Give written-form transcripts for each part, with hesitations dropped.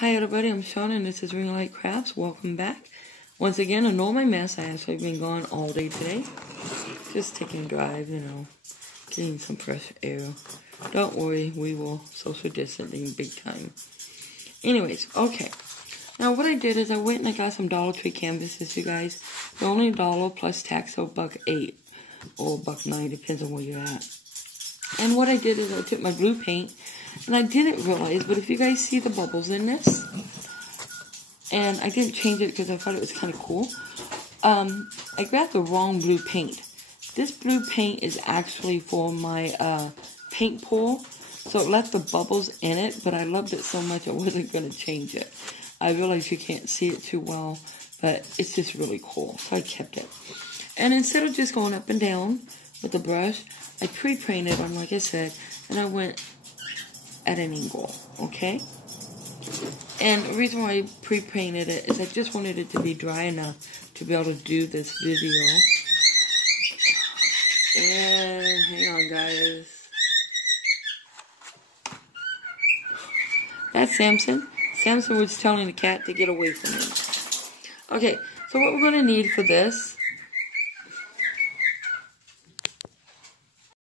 Hi everybody, I'm Sean and this is Ring Light Crafts. Welcome back. Once again, ignore my mess. I actually been gone all day today. Just taking a drive, getting some fresh air. Don't worry, we will social distancing big time. Anyways, okay. Now what I did is I went and I got some Dollar Tree canvases, you guys. They're only $1 plus tax, so $1.08 or $1.09, depends on where you're at. And what I did is I took my blue paint, and I didn't realize, but if you guys see the bubbles in this, and I didn't change it because I thought it was kind of cool, I grabbed the wrong blue paint. This blue paint is actually for my paint pour, so it left the bubbles in it, but I loved it so much I wasn't going to change it. I realize you can't see it too well, but it's just really cool, so I kept it. And instead of just going up and down with the brush, I pre-painted them, like I said, and I went at an angle, okay? And the reason why I pre-painted it is I just wanted it to be dry enough to be able to do this video. And hang on, guys. That's Samson. Samson was telling the cat to get away from me. Okay, so what we're going to need for this.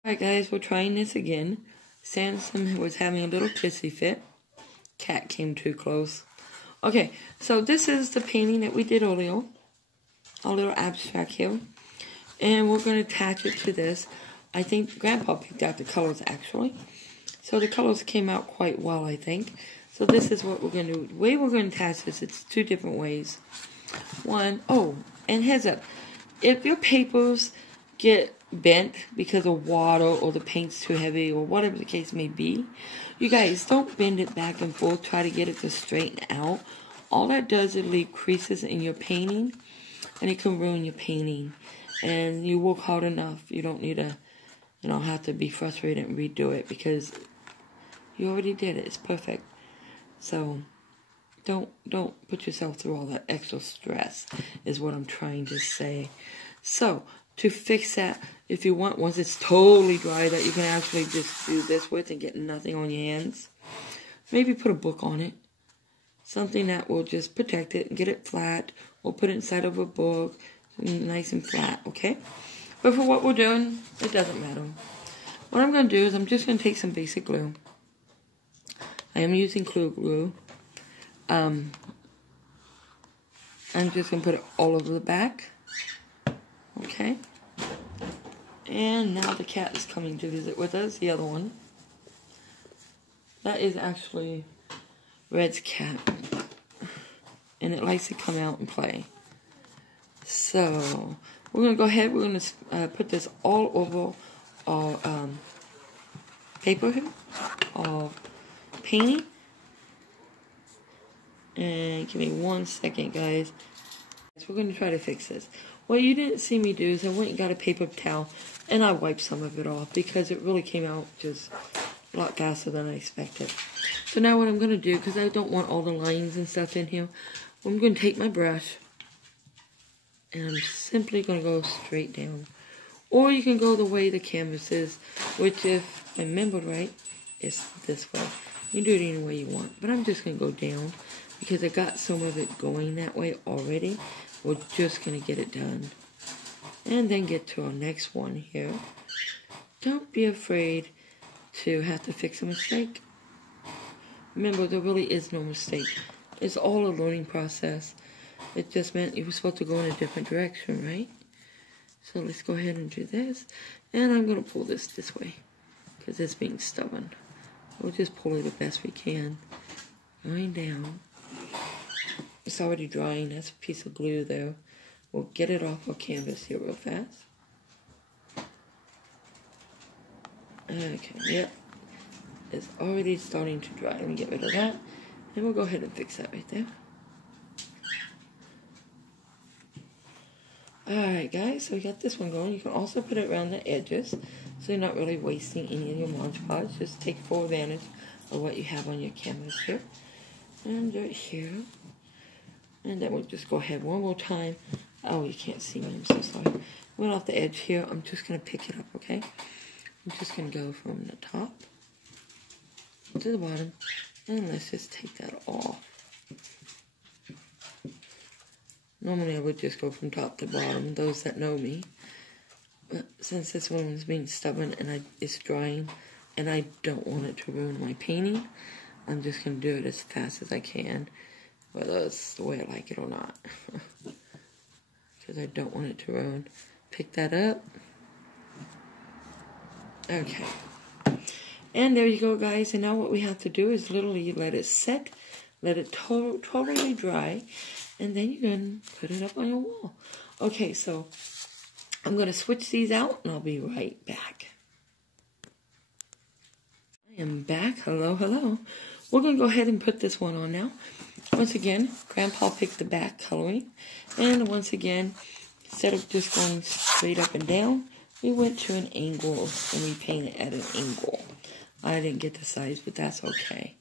Alright guys, we're trying this again. Samson was having a little pissy fit. Cat came too close. Okay, so this is the painting that we did earlier. A little abstract here. And we're going to attach it to this. I think Grandpa picked out the colors actually. So the colors came out quite well, I think. So this is what we're going to do. The way we're going to attach this, it's two different ways. One, oh, and heads up. If your papers get bent because of water or the paint's too heavy or whatever the case may be, you guys don't bend it back and forth, try to get it to straighten out. All that does is leave creases in your painting, and it can ruin your painting. And you work hard enough, you don't need to have to be frustrated and redo it because you already did it. It's perfect. So don't put yourself through all that extra stress is what I'm trying to say. So to fix that, if you want, once it's totally dry, that you can actually just do this with and get nothing on your hands. Maybe put a book on it. Something that will just protect it and get it flat. Or put it inside of a book, nice and flat, okay? But for what we're doing, it doesn't matter. What I'm going to do is I'm just going to take some basic glue. I am using clear glue. I'm just going to put it all over the back. Okay, and now the cat is coming to visit with us, the other one. That is actually Red's cat, and it likes to come out and play. So, we're going to go ahead, we're going to put this all over our paper here, our painting. And give me 1 second, guys. So we're going to try to fix this. What you didn't see me do is I went and got a paper towel and I wiped some of it off because it really came out just a lot faster than I expected. So now what I'm going to do, because I don't want all the lines and stuff in here, I'm going to take my brush and I'm simply going to go straight down. Or you can go the way the canvas is, which if I remember right, is this way. You can do it any way you want, but I'm just going to go down because I got some of it going that way already. We're just going to get it done. And then get to our next one here. Don't be afraid to have to fix a mistake. Remember, there really is no mistake. It's all a learning process. It just meant you were supposed to go in a different direction, right? So let's go ahead and do this. And I'm going to pull this way because it's being stubborn. We'll just pull it the best we can. Going down. It's already drying. That's a piece of glue there. We'll get it off our canvas here real fast. Okay, yep. It's already starting to dry. Let me get rid of that. And we'll go ahead and fix that right there. Alright guys, so we got this one going. You can also put it around the edges, so you're not really wasting any of your Mod Podge. Just take full advantage of what you have on your canvas here. And right here. And then we'll just go ahead one more time. Oh, you can't see me, I'm so sorry. Went off the edge here. I'm just going to pick it up, okay? I'm just going to go from the top to the bottom. And let's just take that off. Normally I would just go from top to bottom, those that know me. But since this one was being stubborn and it's drying, and I don't want it to ruin my painting, I'm just going to do it as fast as I can, whether it's the way I like it or not. Because I don't want it to ruin. Pick that up. Okay. And there you go, guys. And now what we have to do is literally let it set, let it totally dry, and then you can put it up on your wall. Okay, so I'm going to switch these out, and I'll be right back. I am back. Hello, hello. We're going to go ahead and put this one on now. Once again, Grandpa picked the back coloring. And once again, instead of just going straight up and down, we went to an angle and we painted at an angle. I didn't get the size, but that's okay.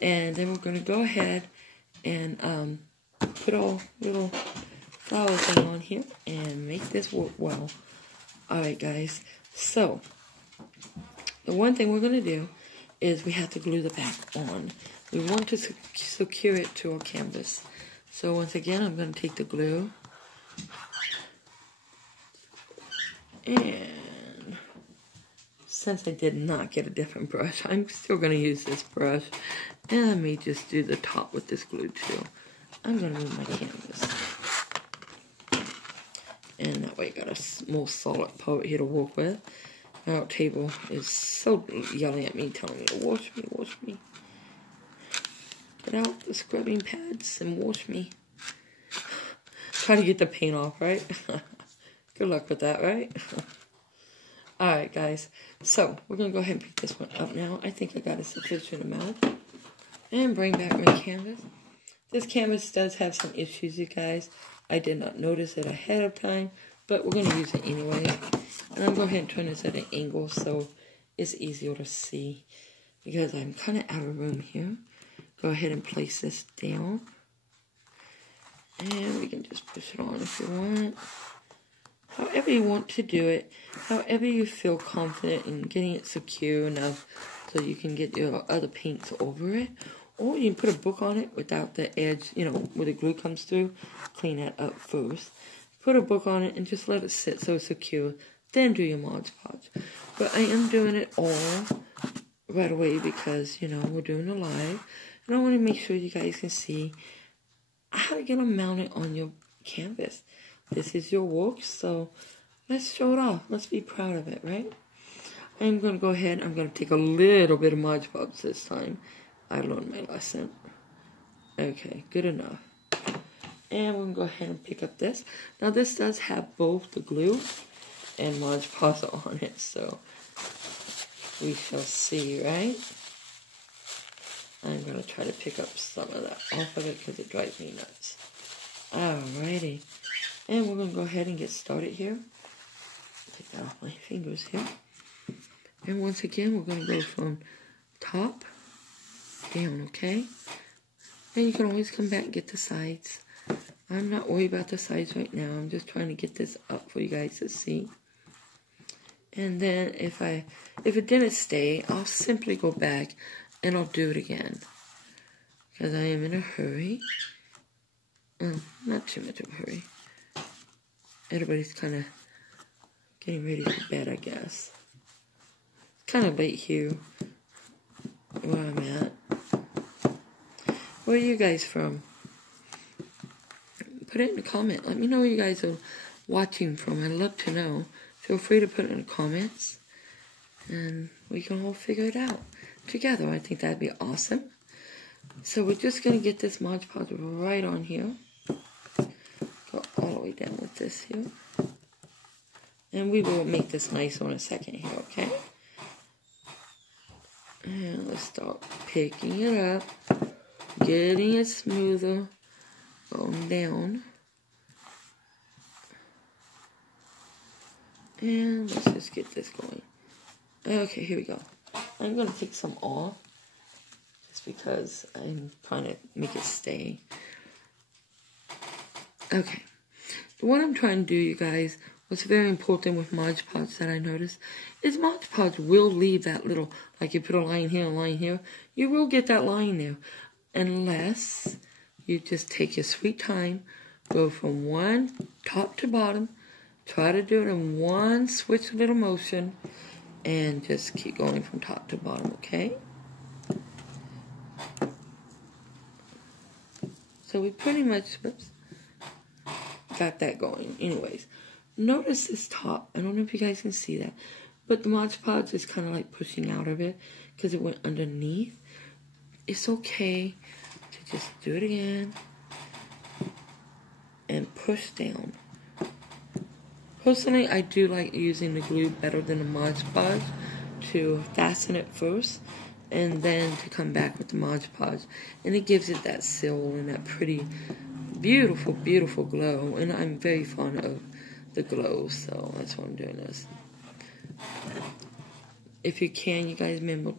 And then we're going to go ahead and put a little flower thing on here and make this work well. Alright, guys. So, the one thing we're going to do is we have to glue the back on. We want to secure it to our canvas. So once again, I'm going to take the glue. And since I did not get a different brush, I'm still going to use this brush. And I may just do the top with this glue too. I'm going to move my canvas. And that way I got a more solid part here to work with. Our table is so yelling at me, telling me to wash me, wash me. Get out the scrubbing pads and wash me. Try to get the paint off, right? Good luck with that, right? Alright, guys. So, we're going to go ahead and pick this one up now. I think I got a sufficient amount. And bring back my canvas. This canvas does have some issues, you guys. I did not notice it ahead of time, but we're going to use it anyway. And I'm going to go ahead and turn this at an angle so it's easier to see. Because I'm kind of out of room here. Go ahead and place this down. And we can just push it on if you want. However you want to do it. However you feel confident in getting it secure enough so you can get your other paints over it. Or you can put a book on it without the edge, you know, where the glue comes through. Clean that up first. Put a book on it and just let it sit so it's secure. Then do your Mod Podge. But I am doing it all right away because, you know, we're doing a live. And I want to make sure you guys can see how to get them mounted on your canvas. This is your work, so let's show it off. Let's be proud of it, right? I'm going to go ahead. I'm going to take a little bit of Mod Podge this time. I learned my lesson. Okay, good enough. And we're going to go ahead and pick up this. Now, this does have both the glue and Mod Podge on it, so we shall see, right? I'm going to try to pick up some of that off of it because it drives me nuts. Alrighty. And we're going to go ahead and get started here. Take that off my fingers here. And once again, we're going to go from top down, okay? And you can always come back and get the sides. I'm not worried about the sides right now. I'm just trying to get this up for you guys to see. And then if it didn't stay, I'll simply go back and I'll do it again. Because I am in a hurry. Not too much of a hurry. Everybody's kind of getting ready for bed, I guess. It's kind of late here where I'm at. Where are you guys from? Put it in the comment. Let me know where you guys are watching from. I'd love to know. Feel free to put it in the comments. And we can all figure it out together. I think that'd be awesome. So we're just going to get this Mod Podge right on here. Go all the way down with this here. And we will make this nice on a second here, okay? And let's start picking it up. Getting it smoother. Going down. And let's just get this going. Okay, here we go. I'm going to take some off. Just because I'm trying to make it stay. Okay. What I'm trying to do, you guys, what's very important with Mod Podge that I noticed, is Mod Podge will leave that little, like you put a line here, a line here, you will get that line there. Unless you just take your sweet time, go from one top to bottom. Try to do it in one switch little motion. And just keep going from top to bottom, okay? So we pretty much got that going. Anyways, notice this top. I don't know if you guys can see that. But the Mod Podge is kind of like pushing out of it because it went underneath. It's okay to just do it again and push down. Personally, I do like using the glue better than the Mod Podge to fasten it first and then to come back with the Mod Podge. And it gives it that seal and that pretty, beautiful, beautiful glow. And I'm very fond of the glow, so that's why I'm doing this. If you can, you guys remember,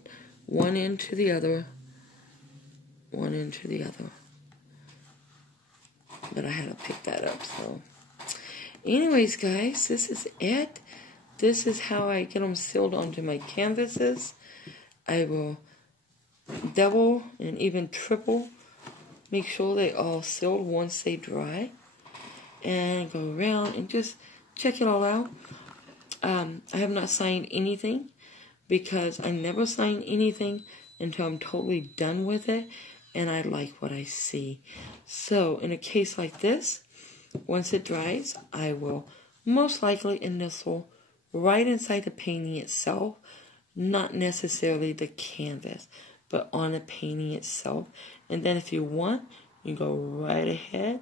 one end to the other, one end to the other. But I had to pick that up, so. Anyways, guys, this is it. This is how I get them sealed onto my canvases. I will double and even triple. Make sure they all sealed once they dry. And go around and just check it all out. I have not signed anything because I never sign anything until I'm totally done with it and I like what I see. So in a case like this, once it dries, I will most likely initial right inside the painting itself, not necessarily the canvas, but on the painting itself. And then if you want, you go right ahead.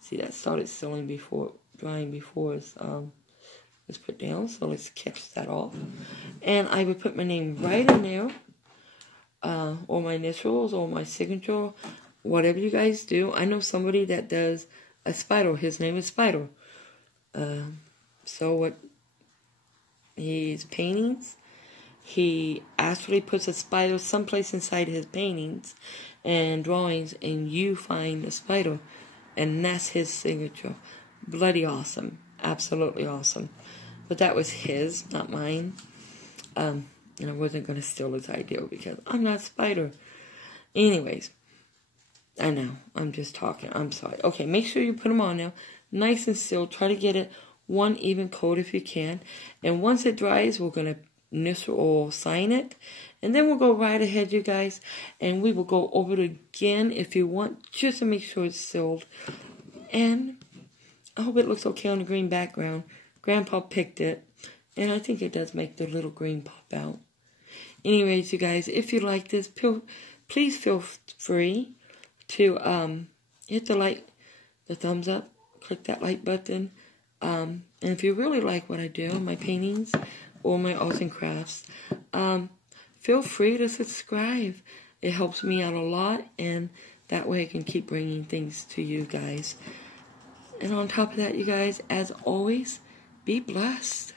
See, that started sealing before, drying before it's put down, so let's catch that off. And I would put my name right in there, or my initials, or my signature, whatever you guys do. I know somebody that does a spider. His name is Spider. So what his paintings, he actually puts a spider someplace inside his paintings and drawings, and you find a spider, and that's his signature. Bloody awesome. Absolutely awesome. But that was his, not mine. And I wasn't going to steal his idea because I'm not Spider. Anyways, I know, I'm just talking. I'm sorry. Okay, make sure you put them on now. Nice and sealed. Try to get it one even coat if you can. And once it dries, we're going to initial or sign it. And then we'll go right ahead, you guys. And we will go over it again if you want, just to make sure it's sealed. And I hope it looks okay on the green background. Grandpa picked it, and I think it does make the little green pop out. Anyways, you guys, if you like this, please feel free to hit the thumbs up, click that like button. And if you really like what I do, my paintings or my arts and crafts, feel free to subscribe. It helps me out a lot, and that way I can keep bringing things to you guys. And on top of that, you guys, as always, be blessed.